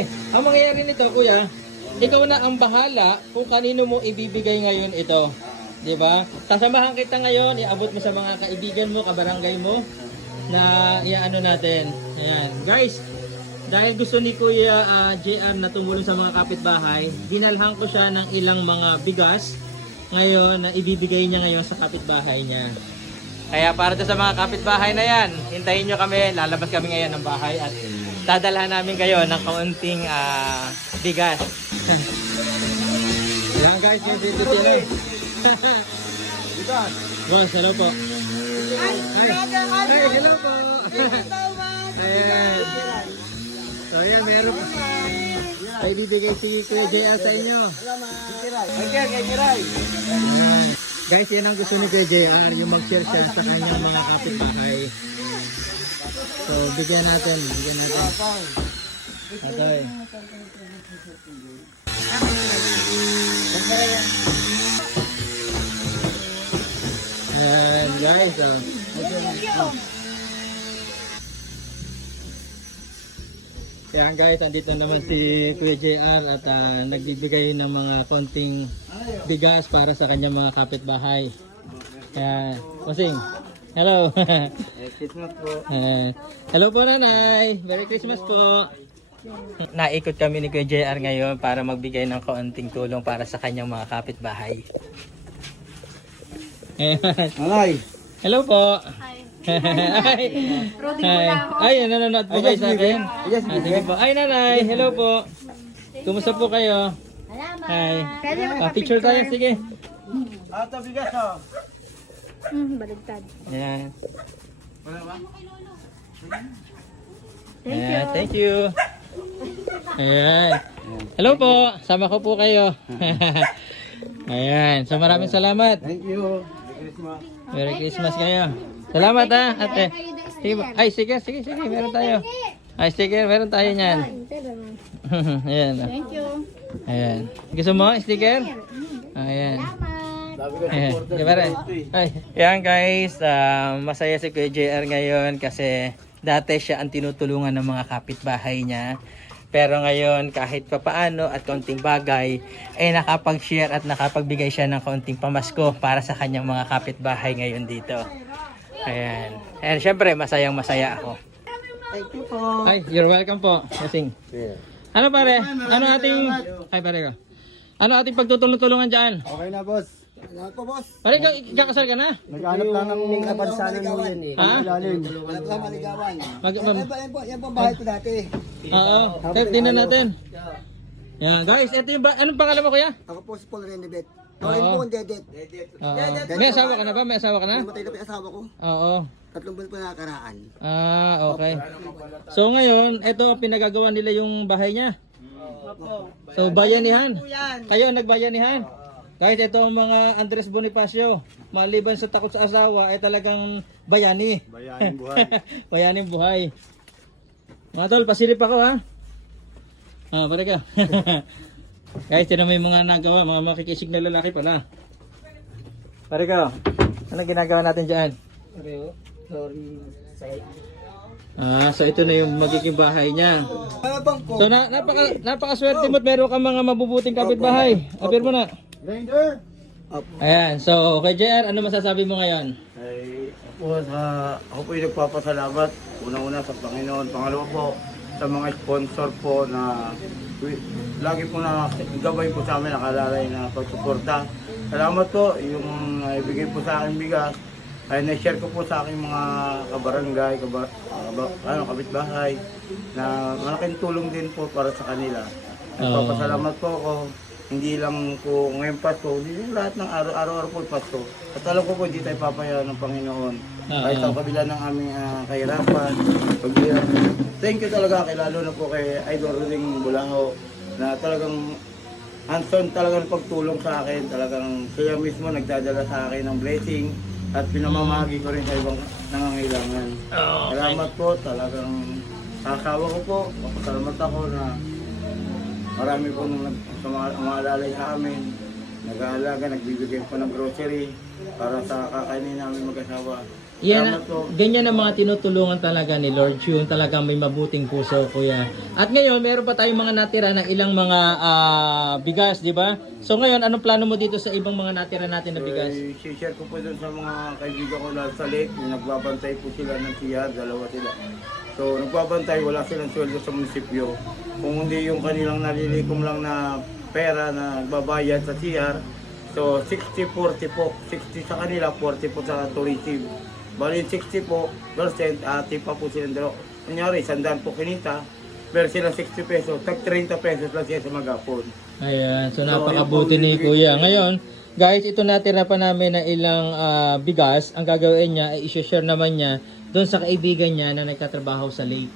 Sige, ang mangyayari nito, kuya, ikaw na ang bahala kung kanino mo ibibigay ngayon ito. Di ba? Sasamahan kita ngayon, iabot mo sa mga kaibigan mo, kabarangay mo, na iaano natin. Ayan. Guys, dahil gusto ni Kuya JR na tumulong sa mga kapitbahay, dinalhan ko siya ng ilang mga bigas ngayon na ibibigay niya ngayon sa kapitbahay niya. Kaya para sa mga kapitbahay na yan, hintayin nyo kami, lalabas kami ngayon ng bahay at dadalhan namin kayo ng kaunting bigas. Yan guys, yung dito sila. Boss, hello po. Ay, hello po. Ayan. So yan, meron po. Ay, bibigay si Kuya JR sa inyo. Ayan. Guys, yan ang gusto ni Kuya JR, yung mag-share siya sa kanyang mga kapitbahay. So, bigyan natin. Okay. Ayan, guys. Ayan guys, andito naman si Kuya JR at nagbibigay ng mga konting bigas para sa kanyang mga kapitbahay. Ayan, Masing. Hello. Merry Christmas po. Hello po nanay. Merry Christmas po. Naikot kami ni Kuya JR ngayon para magbigay ng kaunting tulong para sa kanyang mga kapitbahay. Nanay. Hello po. Hi. Ay, Roding mo na ako. ay, nanonood po kayo sa akin. Yes, Sige po. Ay, nanay. Hello po. Kumusta po kayo? Salamat. Hi. Pwede Picture tayo. Sige. Ata bigas oh. Baligtad. Ayan. Wala ba? Thank you. Ayan, thank you. Ayan. Hello po. Sama ko po kayo. Ayan. So maraming salamat. Thank you. Merry Christmas. Merry Christmas kayo. Salamat ha, ate. Sige po. Ay, sige. Meron tayo. Ay, sige. Meron tayo niyan. Ayan. Thank you. Ayan. Gusto mo sticker? Ayan. Ayan. Diba rin? Ay. Ayan guys, masaya si Kuya JR ngayon kasi dati siya ang tinutulungan ng mga kapitbahay niya. Pero ngayon kahit papaano at konting bagay ay nakapag-share at nakapagbigay siya ng konting pamasko para sa kanyang mga kapitbahay ngayon dito. Ayan. And syempre masayang masaya ako. Thank you po. Ay, you're welcome po. Kasing. Ano pare? Ano ating... Ay pare ko. Ano ating pagtutulong-tulungan dyan? Okay na boss. Ano po boss? Pare, kakasal ka na? Naghanap lang ng kabansanan mo yan eh. Ha? Ilalim. Wala pa maligawan. Yan po bahay ko dati. Oo. Tingnan natin. Yan guys, ito yung anong pangalan mo kuya? Ako po si Paul Renebet. Oo. Ako rin po ang dedet. Oo. May asawa ka na ba? May asawa ka na? Namatay na po yung asawa ko. Oo. 3 buwan po nakakaraan. Okay. So ngayon, ito pinagagawa nila yung bahay niya. So bayanihan. Kayo ang nagbayanihan. Guys, ito ang mga Andres Bonifacio. Maliban sa takot sa asawa ay talagang bayani. Bayaning buhay. Bayaning buhay. Mga tol, pasilip ako ha. Pare ka. Guys, tinan mo yung mga nagawa, mga makikisig na lalaki pala. Pare ka, anong ginagawa natin dyan? So ito na yung magiging bahay niya. Malabang po. So napakaswerte mo at meron kang mga mabubuting kapitbahay. Apir mo na. Grinder. Ayan, so kay JR, ano masasabi mo ngayon? Ay, ako po yung nagpapasalamat. Una-una sa Panginoon. Pangalawa po sa mga sponsor po na lagi po na gabay po sa amin, nakalalay na pagsuporta. Salamat po yung ibigay po sa akin bigas. Ay na-share ko po sa aking mga kabarangay, kapitbahay na malaking tulong din po para sa kanila. Nagpapasalamat po ako. Hindi lang po ngayong Pasko, hindi lahat ng araw-araw po Pasko. At alam ko po hindi tayo papaya ng Panginoon. Kahit sa kabila ng aming kahirapan, paghirap. Thank you talaga kay lalo na po kay Idol Roding Bulaho na talagang hands-on talagang pagtulong sa akin. Talagang siya mismo nagdadala sa akin ng blessing at pinamamahagi ko rin sa ibang nangangailangan. Salamat po, talagang kasawa ko po. Salamat ako na marami po nung umalalay sa amin, nag-aalaga, nagbibigay po ng grocery para sa kakainin namin mag-asawa. Yan, Salamat po. ganyan ang mga tinutulungan talaga ni Lord Yung talagang may mabuting puso, kuya. At ngayon, meron pa tayong mga natira ng ilang mga bigas, di ba? So ngayon, anong plano mo dito sa ibang mga natira natin na bigas? I-share ko po dun sa mga kaibigan ko na sa lake, yung nagbabantay po sila ng CR, dalawa sila. So nagbabantay, wala silang sweldo sa munisipyo. Kung hindi yung kanilang nalilikom lang na pera na nagbabayad sa CR, so 60-40 po. 60 sa kanila, 40 po sa tourism. Bali 60 po, percent, tipa po silang dalawa. Kunyari, 100 po kinita, pero sila 60 pesos, tag 30 pesos lang siya sa magapon. Ayan, so napakabuti ni kuya. Ngayon, guys, ito natira pa namin na ilang bigas. Ang gagawin niya ay i-share naman niya doon sa kaibigan niya na nagtatrabaho sa lake.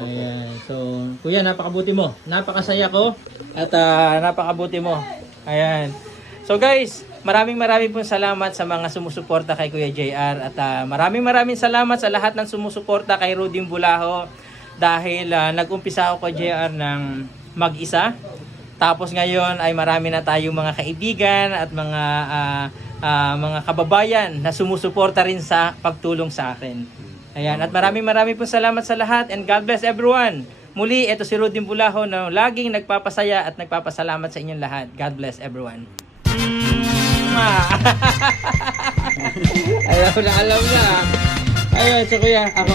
Ayan, so kuya, napakabuti mo. Napakasaya ko at napakabuti mo. Ayan. So guys, maraming pong salamat sa mga sumusuporta kay Kuya JR at maraming salamat sa lahat ng sumusuporta kay Rudy Bulaho dahil nag-umpisa ako kay JR ng mag-isa. Tapos ngayon ay marami na tayong mga kaibigan at mga kababayan na sumusuporta rin sa pagtulong sa akin. Ayan, at maraming pong salamat sa lahat and God bless everyone. Muli, ito si Rudy Bulaho na laging nagpapasaya at nagpapasalamat sa inyong lahat. God bless everyone. Alam na. Ayun, so kuya, ako